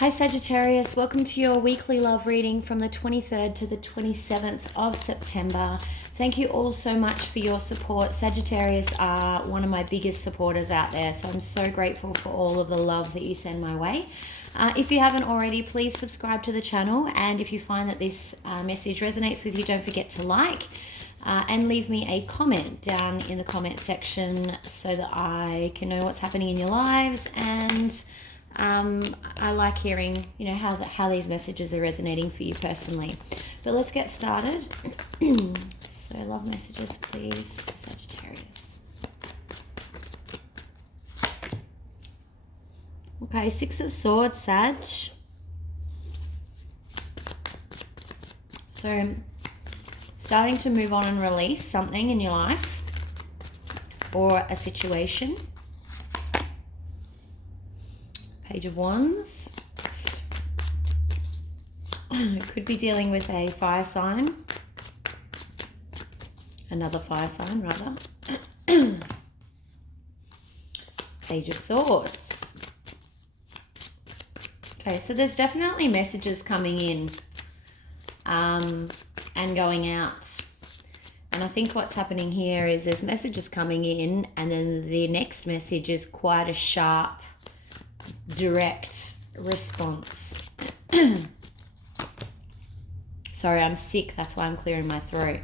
Hi Sagittarius, welcome to your weekly love reading from the 23rd to the 27th of September. Thank you all so much for your support. Sagittarius are one of my biggest supporters out there, so I'm so grateful for all of the love that you send my way. If you haven't already, please subscribe to the channel, and if you find that this message resonates with you, don't forget to like and leave me a comment down in the comment section so that I can know what's happening in your lives. And I like hearing, how these messages are resonating for you personally. But let's get started. So love messages, please, for Sagittarius. Okay, Six of Swords, Sag. So starting to move on and release something in your life or a situation. Page of Wands. It could be dealing with a fire sign. Another fire sign, rather. Page of Swords. Okay, so there's definitely messages coming in and going out. And I think what's happening here is there's messages coming in, and then the next message is quite a sharp, direct response. Sorry, I'm sick. That's why I'm clearing my throat.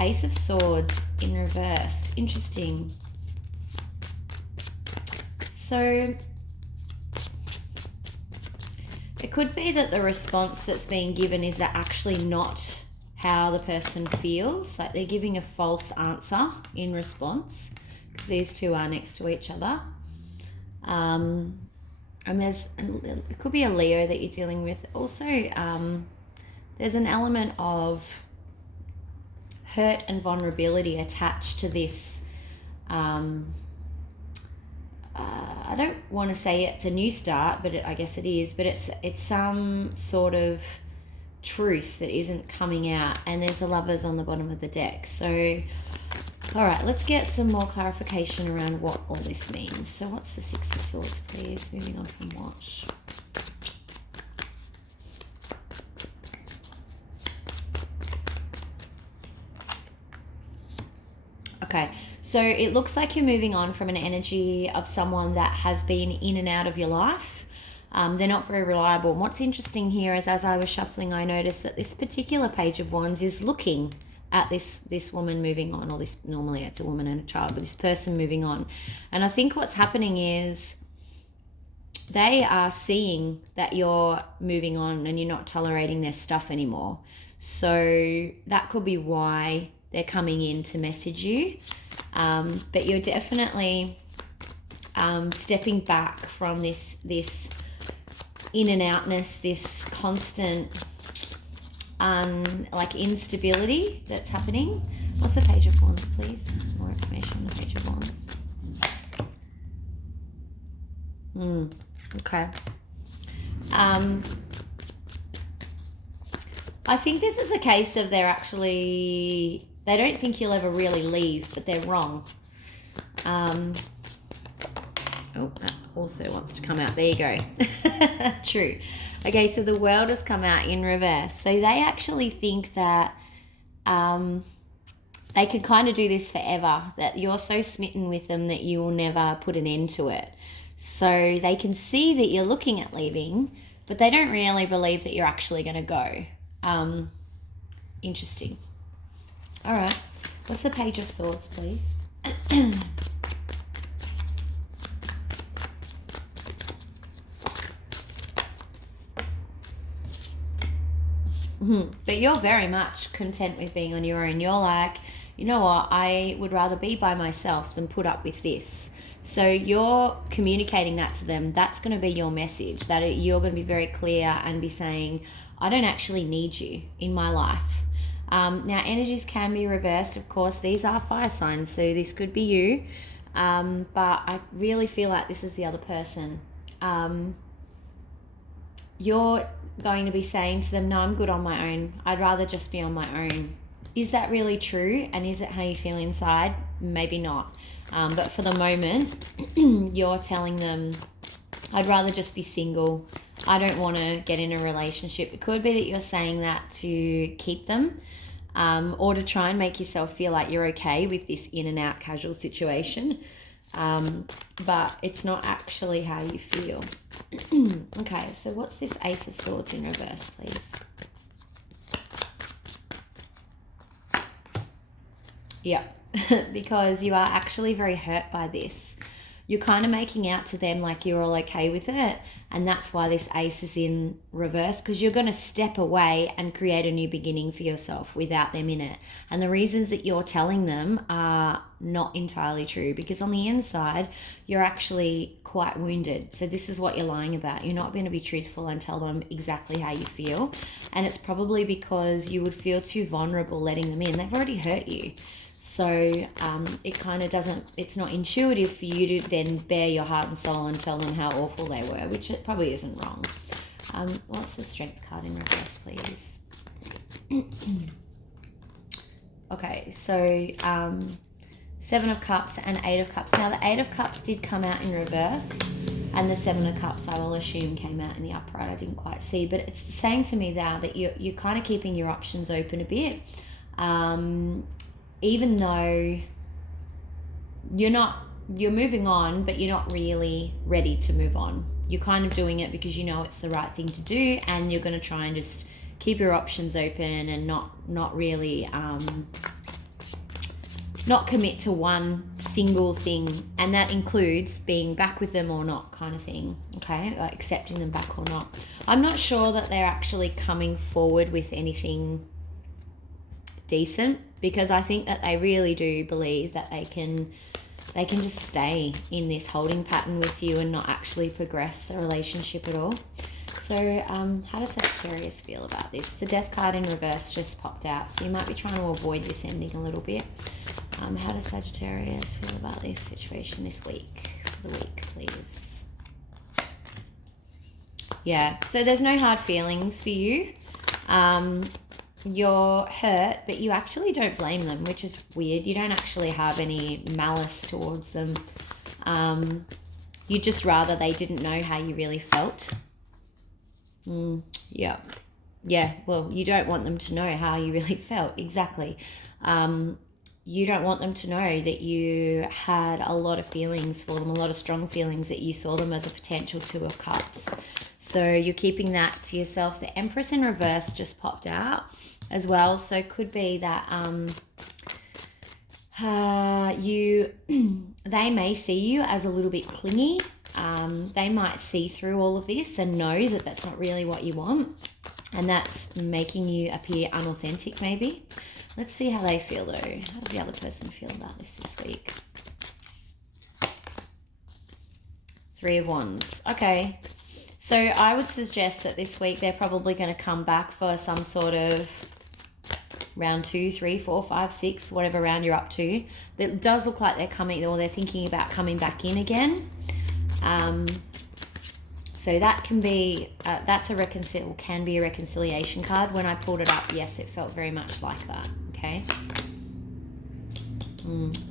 Ace of Swords in reverse. Interesting. So it could be that the response that's being given is actually not how the person feels. Like they're giving a false answer in response, because these two are next to each other. And it could be a Leo that you're dealing with. Also, there's an element of hurt and vulnerability attached to this. I don't want to say it's a new start, but I guess it is. But it's some sort of truth that isn't coming out. And there's the Lovers on the bottom of the deck. So, all right, let's get some more clarification around what all this means. So what's the Six of Swords, please? Moving on from what? Okay, so it looks like you're moving on from an energy of someone that has been in and out of your life. They're not very reliable. And what's interesting here is, as I was shuffling, I noticed that this particular Page of Wands is looking at this woman moving on, or this, normally it's a woman and a child, but this person moving on. And I think what's happening is they are seeing that you're moving on and you're not tolerating their stuff anymore. So that could be why they're coming in to message you. But you're definitely stepping back from this in and outness, this constant like instability that's happening. What's the Page of Wands, please? More information on the Page of Wands. Okay. I think this is a case of they don't think you'll ever really leave, but they're wrong. Oh, that also wants to come out. There you go. True. Okay, so the World has come out in reverse. So they actually think that they could kind of do this forever, that you're so smitten with them that you will never put an end to it. So they can see that you're looking at leaving, but they don't really believe that you're actually going to go. Interesting. All right. What's the Page of Swords, please? But you're very much content with being on your own. You're like, you know what, I would rather be by myself than put up with this. So you're communicating that to them. That's going to be your message, that you're going to be very clear and be saying, I don't actually need you in my life. Now, energies can be reversed, of course. These are fire signs, so this could be you. But I really feel like this is the other person. You're going to be saying to them, no, I'm good on my own. I'd rather just be on my own. Is that really true? And is it how you feel inside? Maybe not. But for the moment, you're telling them, I'd rather just be single. I don't want to get in a relationship. It could be that you're saying that to keep them, or to try and make yourself feel like you're okay with this in and out casual situation. But it's not actually how you feel. Okay, so what's this Ace of Swords in reverse, please? Yep, because you are actually very hurt by this. You're kind of making out to them like you're all okay with it, and that's why this Ace is in reverse, because you're going to step away and create a new beginning for yourself without them in it. And the reasons that you're telling them are not entirely true, because on the inside, you're actually quite wounded. So this is what you're lying about. You're not going to be truthful and tell them exactly how you feel. And it's probably because you would feel too vulnerable letting them in. They've already hurt you. So it kind of doesn't, it's not intuitive for you to then bare your heart and soul and tell them how awful they were, which it probably isn't wrong. What's the Strength card in reverse, please? Okay, so 7 of Cups and 8 of Cups. Now the 8 of Cups did come out in reverse, and the 7 of Cups I will assume came out in the upright. I didn't quite see, but it's saying to me now that you're kind of keeping your options open a bit. Even though you're moving on, but you're not really ready to move on. You're kind of doing it because you know it's the right thing to do, and you're going to try and just keep your options open and not really not commit to one single thing, and that includes being back with them or not, kind of thing. Okay, like accepting them back or not. I'm not sure that they're actually coming forward with anything decent, because I think that they really do believe that they can just stay in this holding pattern with you and not actually progress the relationship at all. So how does Sagittarius feel about this? The Death card in reverse just popped out, so you might be trying to avoid this ending a little bit. How does Sagittarius feel about this situation this week? For the week, please. Yeah, so there's no hard feelings for you. You're hurt, but you actually don't blame them, which is weird. You don't actually have any malice towards them. You'd just rather they didn't know how you really felt. Yeah. Well, you don't want them to know how you really felt. Exactly. You don't want them to know that you had a lot of feelings for them, a lot of strong feelings, that you saw them as a potential 2 of Cups. So you're keeping that to yourself. The Empress in reverse just popped out as well. So it could be that they may see you as a little bit clingy. They might see through all of this and know that that's not really what you want, and that's making you appear unauthentic maybe. Let's see how they feel though. How does the other person feel about this week? 3 of Wands. Okay. So I would suggest that this week they're probably going to come back for some sort of round 2, 3, 4, 5, 6, whatever round you're up to. It does look like they're coming, or they're thinking about coming back in again. So that can be, that's can be a reconciliation card. When I pulled it up, yes, it felt very much like that, okay?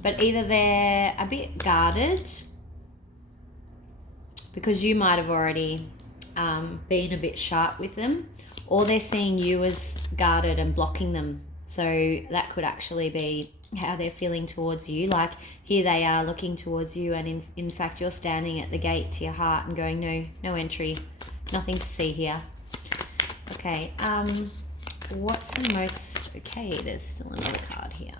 But either they're a bit guarded, because you might have already been a bit sharp with them, or they're seeing you as guarded and blocking them. So that could actually be how they're feeling towards you. Like here they are looking towards you, and in fact you're standing at the gate to your heart and going, no entry, nothing to see here. Okay, what's the most, okay, there's still another card here.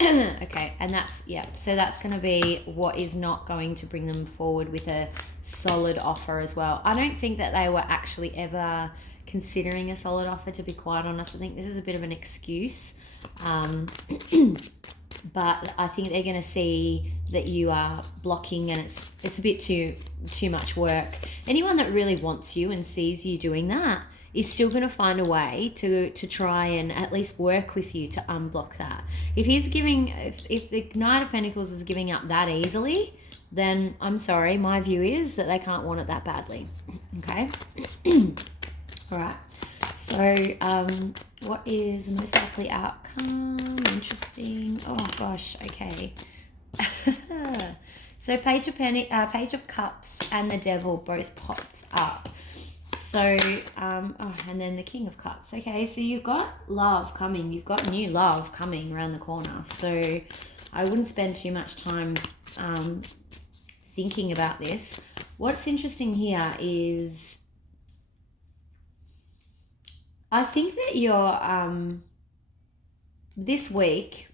Okay, and that's, yeah, so that's going to be what is not going to bring them forward with a solid offer as well. I don't think that they were actually ever considering a solid offer, to be quite honest. I think this is a bit of an excuse. But I think they're going to see that you are blocking, and it's a bit too much work. Anyone that really wants you and sees you doing that is still going to find a way to try and at least work with you to unblock that. If the Knight of Pentacles is giving up that easily, then I'm sorry, my view is that they can't want it that badly. Okay? All right. So, what is the most likely outcome? Interesting. Oh gosh. Okay. So Page of Cups and the Devil both popped up. So, and then the King of Cups. Okay, so you've got love coming. You've got new love coming around the corner. So I wouldn't spend too much time thinking about this. What's interesting here is I think that you're, this week,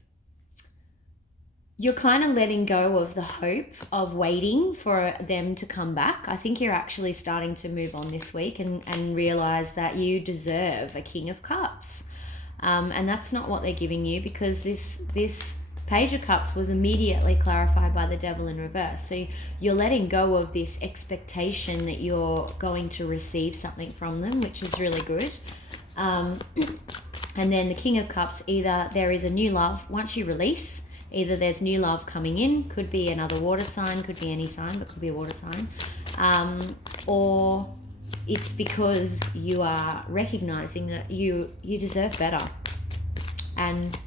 you're kind of letting go of the hope of waiting for them to come back. I think you're actually starting to move on this week and realize that you deserve a King of Cups. And that's not what they're giving you, because this Page of Cups was immediately clarified by the Devil in reverse. So you're letting go of this expectation that you're going to receive something from them, which is really good. And then the King of Cups, either there is a new love once you release. Either there's new love coming in, could be another water sign, could be any sign, but could be a water sign. Or it's because you are recognizing that you deserve better. And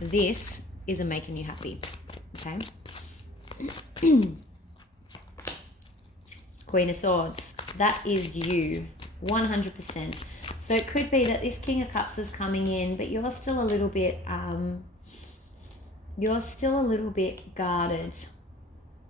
this isn't making you happy, okay? Queen of Swords, that is you, 100%. So it could be that this King of Cups is coming in, but you're still a little bit... you're still a little bit guarded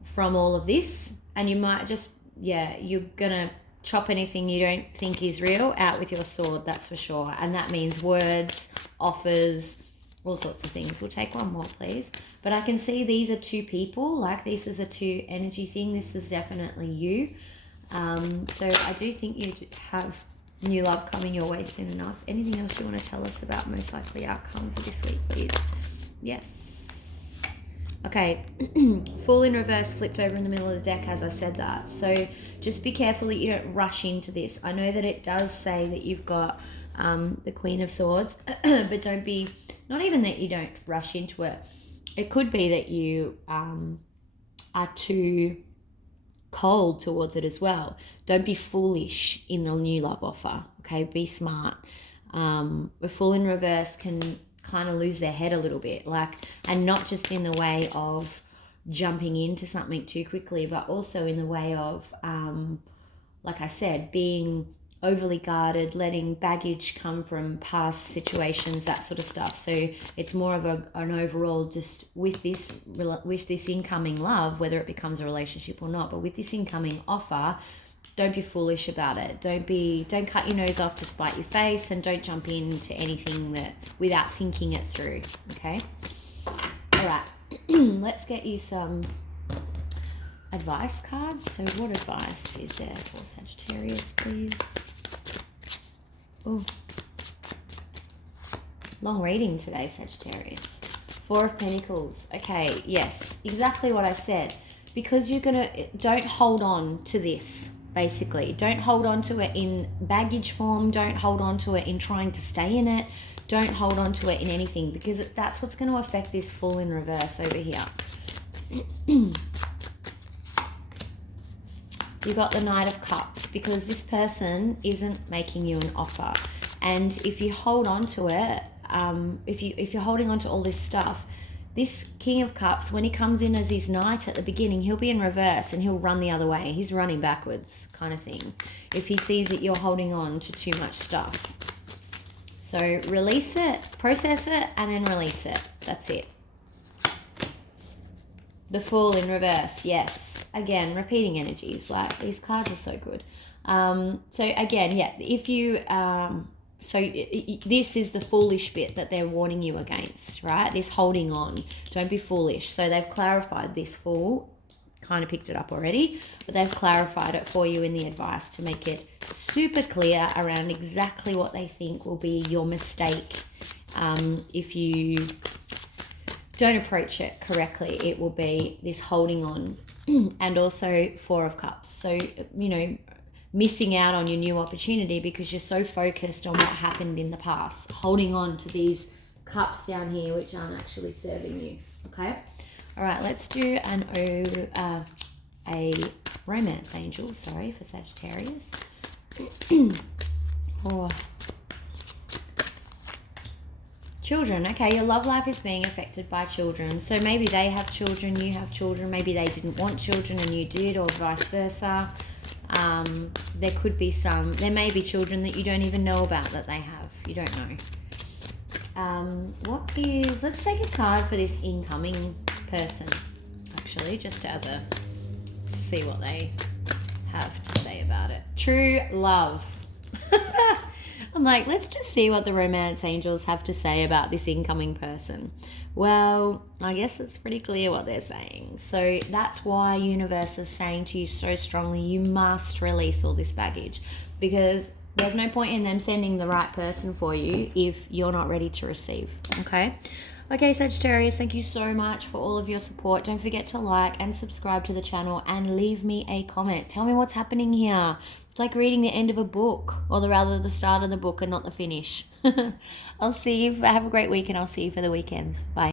from all of this, and you might just, you're gonna chop anything you don't think is real out with your sword, that's for sure. And that means words, offers, all sorts of things. We'll take one more, please. But I can see these are two people, like this is a two energy thing. This is definitely you. So I do think you have new love coming your way soon enough. Anything else you want to tell us about most likely outcome for this week, please? Yes. Okay, Fool in reverse flipped over in the middle of the deck as I said that. So just be careful that you don't rush into this. I know that it does say that you've got the Queen of Swords, but don't be, not even that you don't rush into it. It could be that you are too cold towards it as well. Don't be foolish in the new love offer, okay? Be smart. A Fool in reverse can kind of lose their head a little bit, and not just in the way of jumping into something too quickly, but also in the way of, like I said, being overly guarded, letting baggage come from past situations, that sort of stuff. So it's more of an overall, just with this incoming love, whether it becomes a relationship or not, but with this incoming offer, don't be foolish about it. Don't cut your nose off to spite your face, and don't jump into anything that without thinking it through. Okay. All right. Let's get you some advice cards. So what advice is there for Sagittarius, please? Oh, long reading today, Sagittarius. Four of Pentacles. Okay. Yes, exactly what I said. Because don't hold on to this. Basically, don't hold on to it in baggage form. Don't hold on to it in trying to stay in it. Don't hold on to it in anything, because that's what's going to affect this Fool in reverse over here. You got the Knight of Cups, because this person isn't making you an offer. And if you hold on to it, if you're holding on to all this stuff, this King of Cups, when he comes in as his knight at the beginning, he'll be in reverse and he'll run the other way. He's running backwards kind of thing, if he sees that you're holding on to too much stuff. So release it, process it, and then release it. That's it. The Fool in reverse, yes. Again, repeating energies. Like, these cards are so good. So again, if you... this is the foolish bit that they're warning you against, right? This holding on. Don't be foolish. So they've clarified this Fool. Kind of picked it up already, but they've clarified it for you in the advice to make it super clear around exactly what they think will be your mistake. If you don't approach it correctly, it will be this holding on. And also Four of Cups. So, missing out on your new opportunity because you're so focused on what happened in the past, holding on to these cups down here which aren't actually serving you. Okay, all right, let's do a romance angel, for Sagittarius. Oh. Children. Okay, your love life is being affected by children. So maybe they have children, you have children, maybe they didn't want children and you did, or vice versa. There could be there may be children that you don't even know about that they have. You don't know. Let's take a card for this incoming person, actually, just see what they have to say about it. True love. I'm like, let's just see what the romance angels have to say about this incoming person. Well, I guess it's pretty clear what they're saying. So that's why universe is saying to you so strongly, you must release all this baggage, because there's no point in them sending the right person for you if you're not ready to receive. Okay, Sagittarius, thank you so much for all of your support. Don't forget to like and subscribe to the channel and leave me a comment. Tell me what's happening here. It's like reading the end of a book, or rather the start of the book and not the finish. I'll see you. Have a great week, and I'll see you for the weekends. Bye.